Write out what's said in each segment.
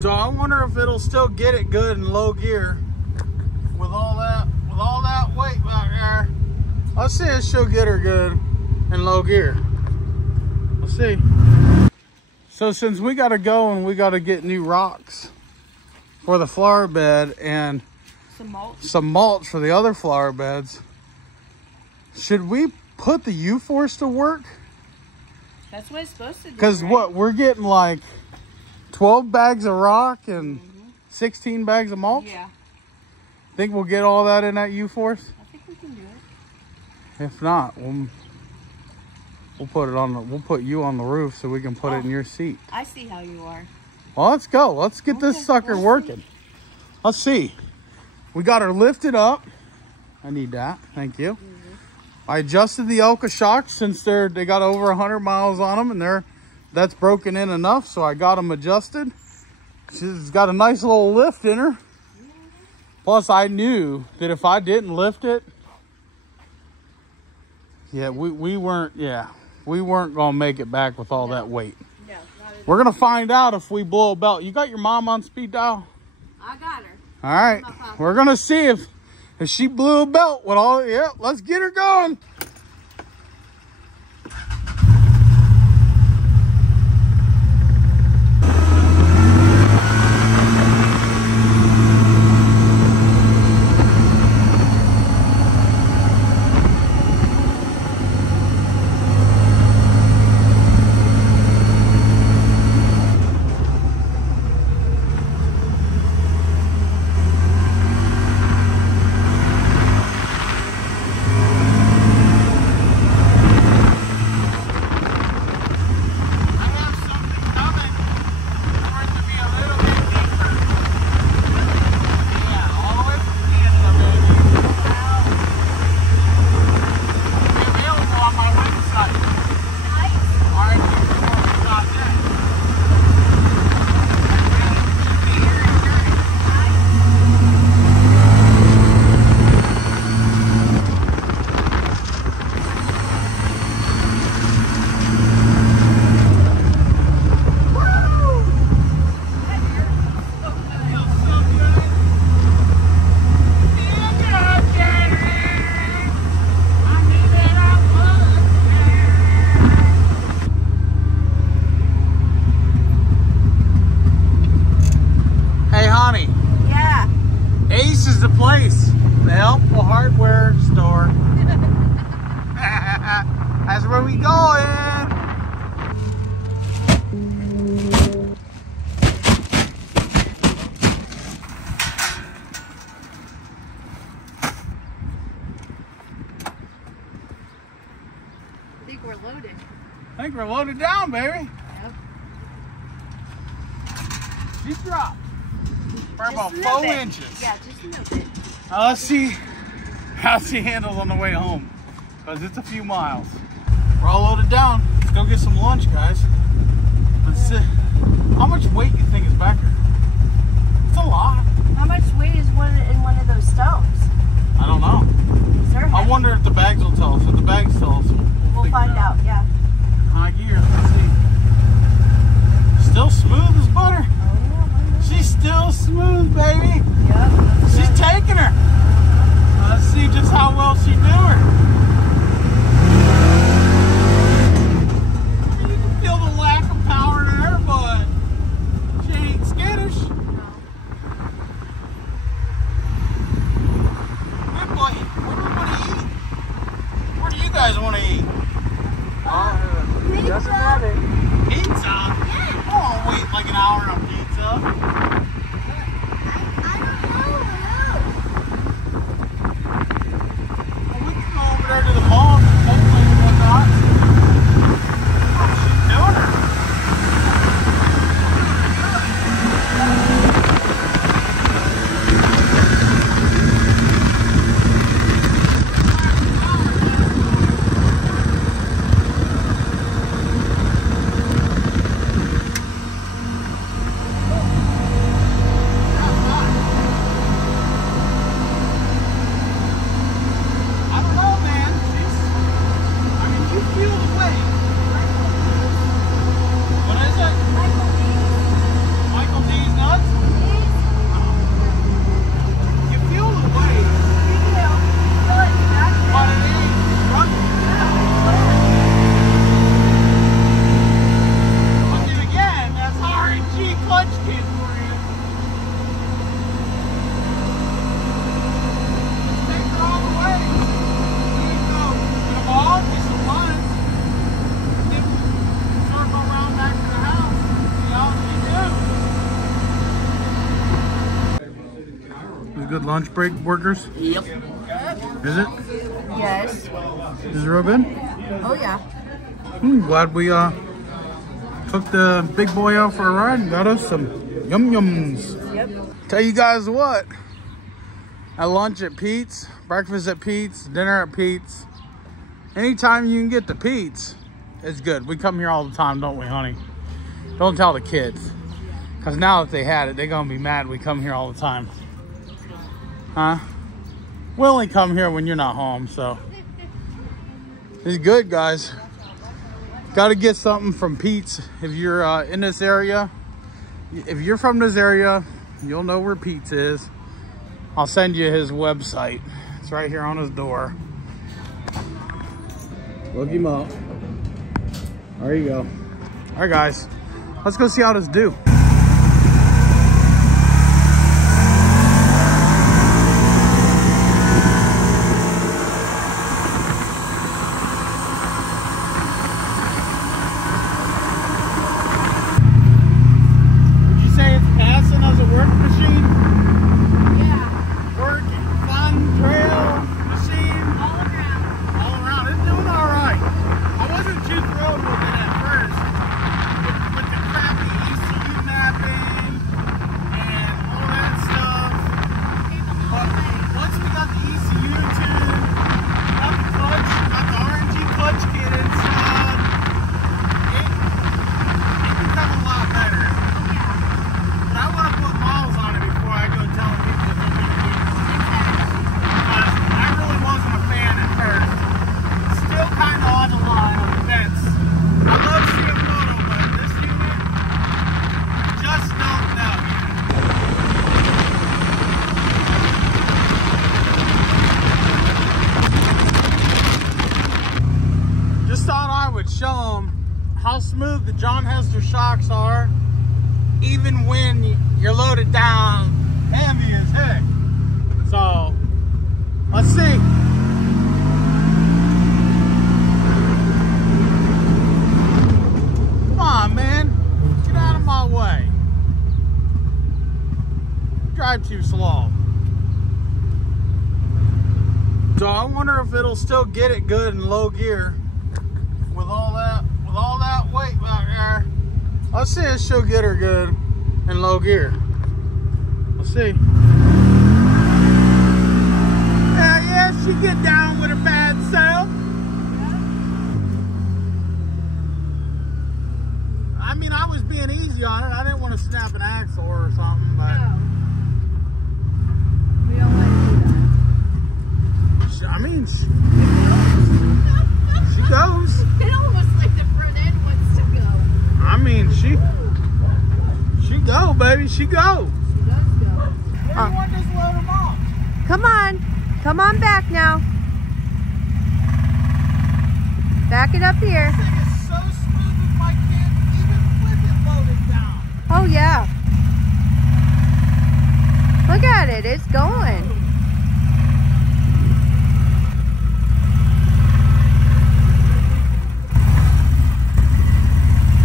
So I wonder if it'll still get it good in low gear with all that weight back there. Let's see if she'll get her good in low gear. Let's see. So since we got to go and we got to get new rocks for the flower bed and some mulch for the other flower beds, should we put the U-Force to work? That's what it's supposed to do. Because right? what, we're getting like 12 bags of rock and 16 bags of mulch? Yeah. Think we'll get all that in that U-Force? I think we can do it. If not, we'll put it on the, we'll put you on the roof so we can put it in your seat. I see how you are. Well, let's go. Let's get this sucker working. Let's see. We got her lifted up. I need that. Thank you. I adjusted the Elka shocks since they got over 100 miles on them, and that's broken in enough, so I got them adjusted. She's got a nice little lift in her. Plus, I knew that if I didn't lift it, we weren't gonna make it back with all that weight. No, not at all. We're gonna find out if we blow a belt. You got your mom on speed dial? I got her. All right, we're gonna see if she blew a belt with all. Yeah, let's get her going. The place, the Helpful Hardware store. That's where we going. I think we're loaded. I think we're loaded down, baby. Yep. She's dropped. For about 4 inches. Yeah, just a little bit. Let's see how she handles on the way home, because it's a few miles. We're all loaded down. Let's go get some lunch, guys. Let's see. How much weight do you think is back here? It's a lot. How much weight is in one of those stones? I don't know. I wonder if the bags will tell us. If the bags tell us, we'll find out. Yeah. High gear. Let's see. Still smooth as butter. She's still smooth, baby. Yep. She's taking her. Let's see just how well she do her. You can feel the lack of power in her, but she ain't skittish. Good boy. What do we want to eat? What do you guys want to eat? Pizza. Pizza? I won't wait like an hour on pizza. To the mall, hopefully and whatnot. She's doing her. good lunch break workers? Yep. Is it? Yes. Is it real good? Oh yeah. Glad we took the big boy out for a ride and got us some yum yums. Yep. Tell you guys what, at lunch at Pete's, breakfast at Pete's, dinner at Pete's, anytime you can get to Pete's, it's good. We come here all the time, don't we, honey? Don't tell the kids, because now that they had it, they're gonna be mad we come here all the time. Huh? We only come here when you're not home, so it's good, guys. Got to get something from Pete's if you're in this area. If you're from this area, you'll know where Pete's is. I'll send you his website. It's right here on his door. Look him up. There you go. All right, guys. Let's go see how this do. Show them how smooth the John Hester shocks are, even when you're loaded down heavy as heck. So let's see. Come on, man, get out of my way. Drive too slow. So I wonder if it'll still get it good in low gear. With all that weight back there, let's see if she'll get her good in low gear. Let's see. Yeah, she get down with her bad self. I mean, I was being easy on it. I didn't want to snap an axle or something, but no. We don't want to do that. I mean, she goes. It almost like the front end wants to go. I mean, she go, baby. She go. She does go. Everyone just load them off. Come on. Come on back now. Back it up here. This thing is so smooth with my kid, even with it loaded down. Oh, yeah. Look at it. It's going.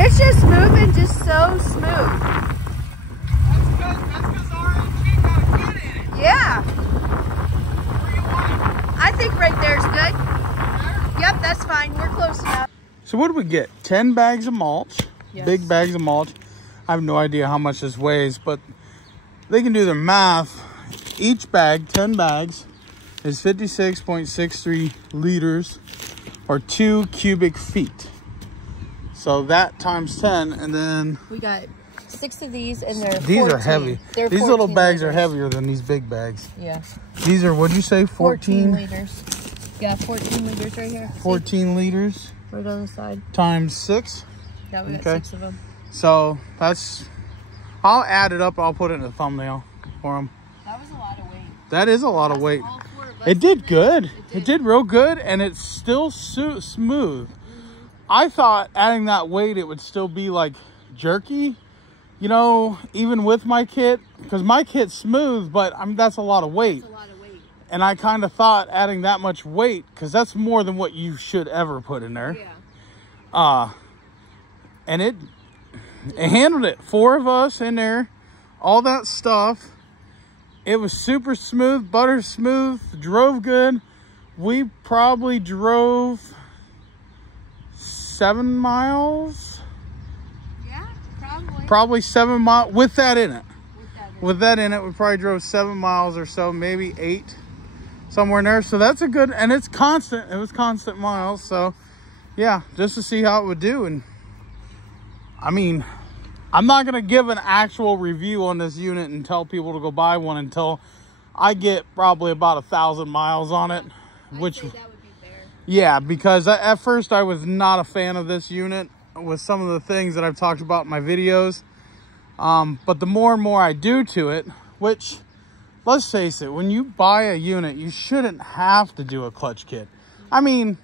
It's just moving just so smooth. That's because R.N.G got a kid in it. Yeah. Where you want it? I think right there's good. There? Yep, that's fine. We're close enough. So what did we get? 10 bags of mulch. Yes. Big bags of mulch. I have no idea how much this weighs, but they can do their math. Each bag, 10 bags, is 56.63 liters or 2 cubic feet. So that times 10, and then We got 6 of these, and they're these 14. are heavy. They're These little 14 bags liters. are heavier than these big bags. Yeah. These are, what'd you say, 14 liters. Yeah, 14 liters right here. 14 liters See? Right on the side. times 6. Yeah, we got Okay. 6 of them. So that's, I'll add it up. I'll put it in the thumbnail for them. That was a lot of weight. That is a lot of weight. All 4 of us It did good. It It did real good, and it's still smooth. I thought adding that weight, it would still be like jerky, you know, even with my kit, because my kit's smooth, but I mean, that's a lot of weight. That's a lot of weight. And I kind of thought adding that much weight, because that's more than what you should ever put in there. Yeah. And it handled it. 4 of us in there, all that stuff. It was super smooth, butter smooth, drove good. We probably drove 7 miles. Yeah, probably. Probably 7 miles with that in it. With that in it, we probably drove 7 miles or so, maybe 8, somewhere in there. So that's a good, and it's constant. It was constant miles. So yeah, just to see how it would do. And I mean, I'm not going to give an actual review on this unit and tell people to go buy one until I get probably about 1,000 miles on it. Which, I'd say that would be fair. Yeah, because at first I was not a fan of this unit with some of the things that I've talked about in my videos. But the more and more I do to it, which, let's face it, when you buy a unit, you shouldn't have to do a clutch kit. I mean,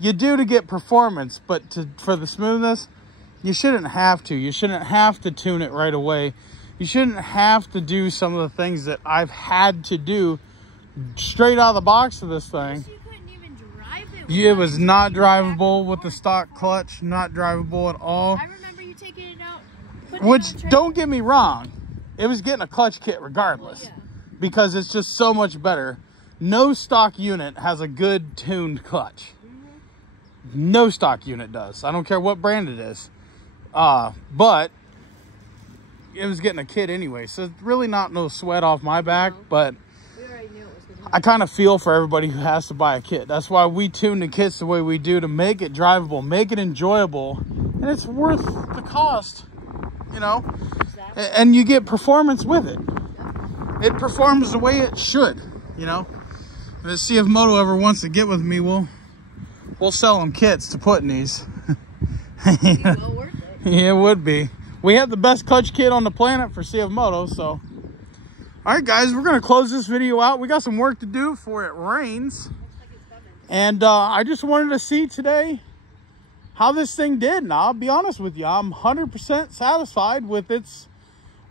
you do to get performance, but for the smoothness, you shouldn't have to. You shouldn't have to tune it right away. You shouldn't have to do some of the things that I've had to do straight out of the box of this thing. You couldn't even drive it. It was not drivable with the stock clutch. Not drivable at all. I remember you taking it out. Which, don't get me wrong, it was getting a clutch kit regardless. Well, yeah. Because it's just so much better. No stock unit has a good tuned clutch. No stock unit does. I don't care what brand it is. But it was getting a kit anyway. So it's really not no sweat off my back. But we already knew it was going to happen. I kind of feel for everybody who has to buy a kit. That's why we tune the kits the way we do, to make it drivable, make it enjoyable. And it's worth the cost, you know. Exactly. And you get performance with it. It performs the way it should, you know. If CFMOTO ever wants to get with me, we'll sell them kits to put in these. It'd be well worth it. Yeah, it would be. We have the best clutch kit on the planet for CFMOTO, so. All right, guys, we're going to close this video out. We got some work to do before it rains. Looks like it's coming. And I just wanted to see today how this thing did. And I'll be honest with you, I'm 100% satisfied with its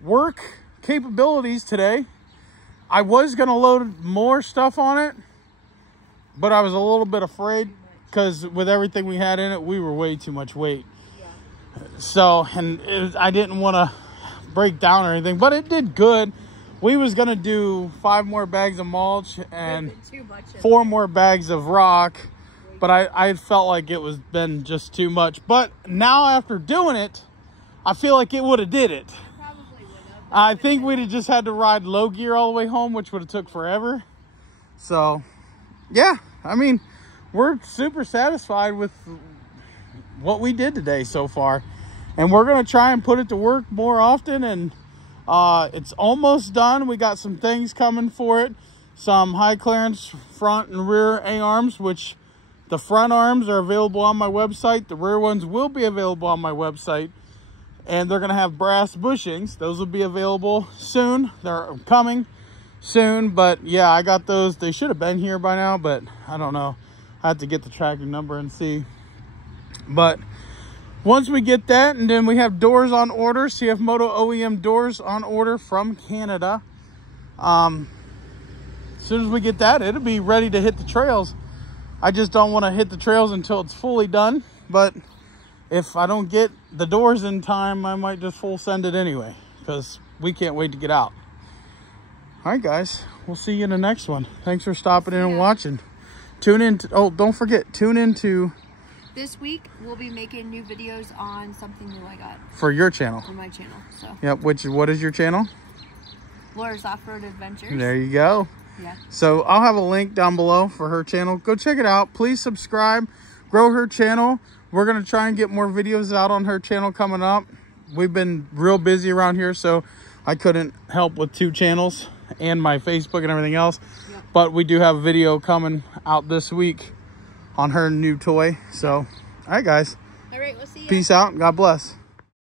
work capabilities today. I was going to load more stuff on it, but I was a little bit afraid because with everything we had in it, we were way too much weight. So, and I didn't want to break down or anything, but it did good. We was going to do 5 more bags of mulch and 4 more bags of rock, but I felt like it was been just too much. But now after doing it, I feel like it would have did it. Probably would have. I think we'd have just had to ride low gear all the way home, which would have took forever. So, yeah, I mean, we're super satisfied with what we did today so far. And we're going to try and put it to work more often. And it's almost done. We got some things coming for it. Some high clearance front and rear A-arms, which the front arms are available on my website. The rear ones will be available on my website. And they're going to have brass bushings. Those will be available soon. They're coming soon. But yeah, I got those. They should have been here by now, but I don't know. I have to get the tracking number and see. But once we get that, and then we have doors on order, CFMOTO OEM doors on order from Canada. As soon as we get that, it'll be ready to hit the trails. I just don't want to hit the trails until it's fully done. But if I don't get the doors in time, I might just full send it anyway, because we can't wait to get out. All right, guys, we'll see you in the next one. Thanks for stopping in and watching. Tune in. Oh, don't forget, tune in to... This week, we'll be making new videos on something new I got. For your channel. For my channel, so. Yep, what is your channel? Laura's Off-Road Adventures. There you go. Yeah. So I'll have a link down below for her channel. Go check it out. Please subscribe. Grow her channel. We're going to try and get more videos out on her channel coming up. We've been real busy around here, so I couldn't help with 2 channels and my Facebook and everything else. Yep. But we do have a video coming out this week on her new toy. So, all right, guys. All right, we'll see you. Peace out. God bless.